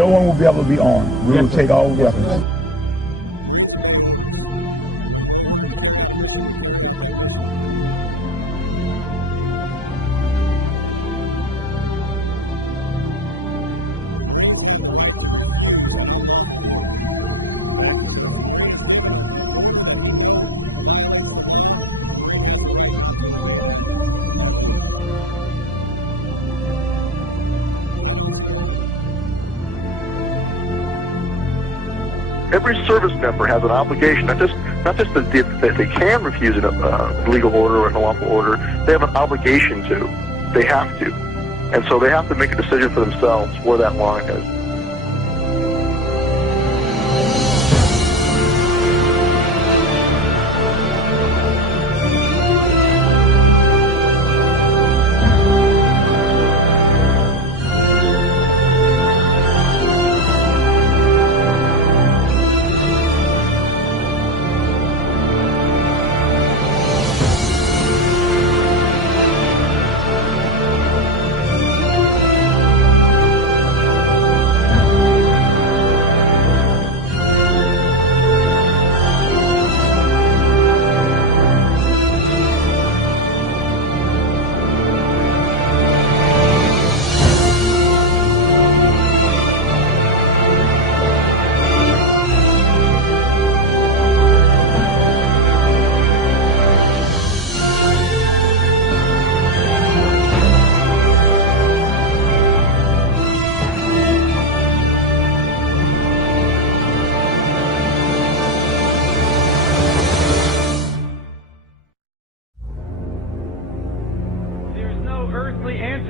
no one will be able to be armed. We will take all weapons. Every service member has an obligation, not just that they can refuse a legal order or an unlawful order. They have an obligation to. They have to. And so they have to make a decision for themselves where that line is.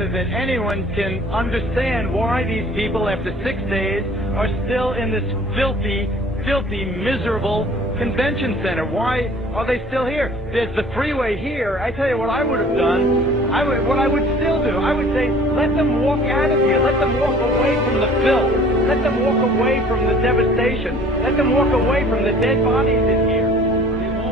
That anyone can understand why these people, after 6 days, are still in this filthy, miserable convention center. Why are they still here? There's the freeway here. I tell you what I would have done, what I would still do, I would say, let them walk out of here. Let them walk away from the filth. Let them walk away from the devastation. Let them walk away from the dead bodies in here.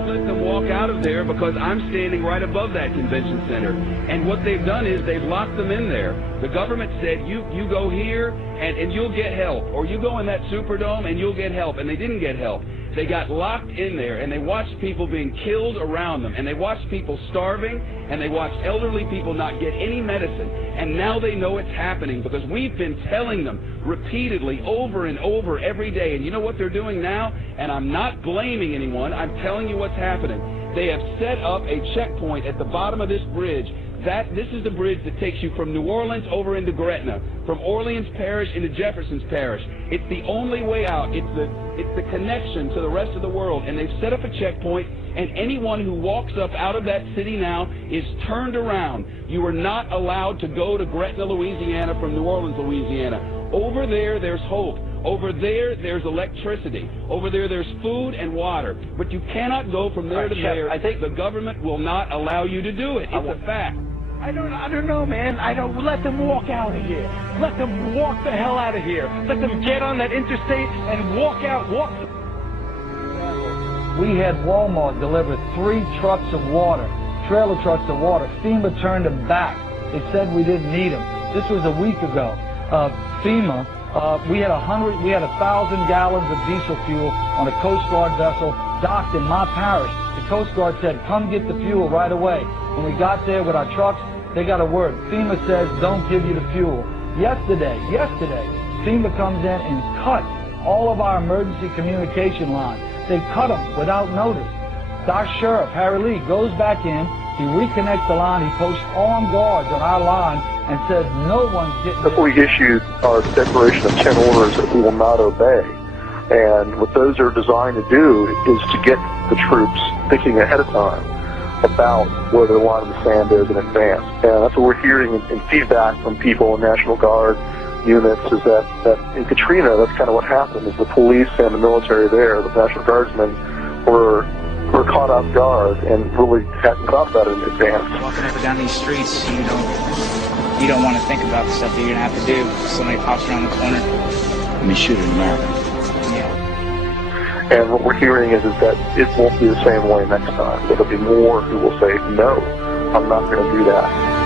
Let them walk out of there because I'm standing right above that convention center. And what they've done is they've locked them in there. The government said, you go here and you'll get help. Or you go in that Superdome and you'll get help. And they didn't get help. They got locked in there and they watched people being killed around them. And they watched people starving. And they watched elderly people not get any medicine. And now they know it's happening because we've been telling them repeatedly over and over every day. And you know what they're doing now? And I'm not blaming anyone. I'm telling you what's happening. They have set up a checkpoint at the bottom of this bridge. This is the bridge that takes you from New Orleans over into Gretna, from Orleans Parish into Jefferson's Parish. It's the only way out. It's the connection to the rest of the world. And they've set up a checkpoint, and anyone who walks up out of that city now is turned around. You are not allowed to go to Gretna, Louisiana from New Orleans, Louisiana. Over there, there's hope. Over there, there's electricity. Over there, there's food and water. But you cannot go from there to there. I think the government will not allow you to do it. It's a fact. I don't know, man. Let them walk out of here. Let them walk the hell out of here. Let them get on that interstate and walk out. We had Walmart deliver 3 trucks of water, trailer trucks of water. FEMA turned them back. They said we didn't need them. This was a week ago. FEMA, we had 1,000 gallons of diesel fuel on a Coast Guard vessel docked in my parish. The Coast Guard said, come get the fuel right away. When we got there with our trucks, they got a word. FEMA says, don't give you the fuel. Yesterday, FEMA comes in and cuts all of our emergency communication lines. They cut them without notice. Our sheriff, Harry Lee, goes back in, he reconnects the line, he posts armed guards on our line and says no one's getting... That's why we issued our declaration of 10 orders that we will not obey. And what those are designed to do is to get the troops thinking ahead of time about where the line of the sand is in advance. And that's what we're hearing in feedback from people in National Guard units is that in Katrina, that's kind of what happened, is the police and the military there, the National Guardsmen, were caught off guard and really hadn't thought about it in advance. Walking up and down these streets, you don't want to think about the stuff that you're going to have to do. Somebody pops around the corner. Let me shoot an American. And what we're hearing is that it won't be the same way next time. There'll be more who will say, no, I'm not going to do that.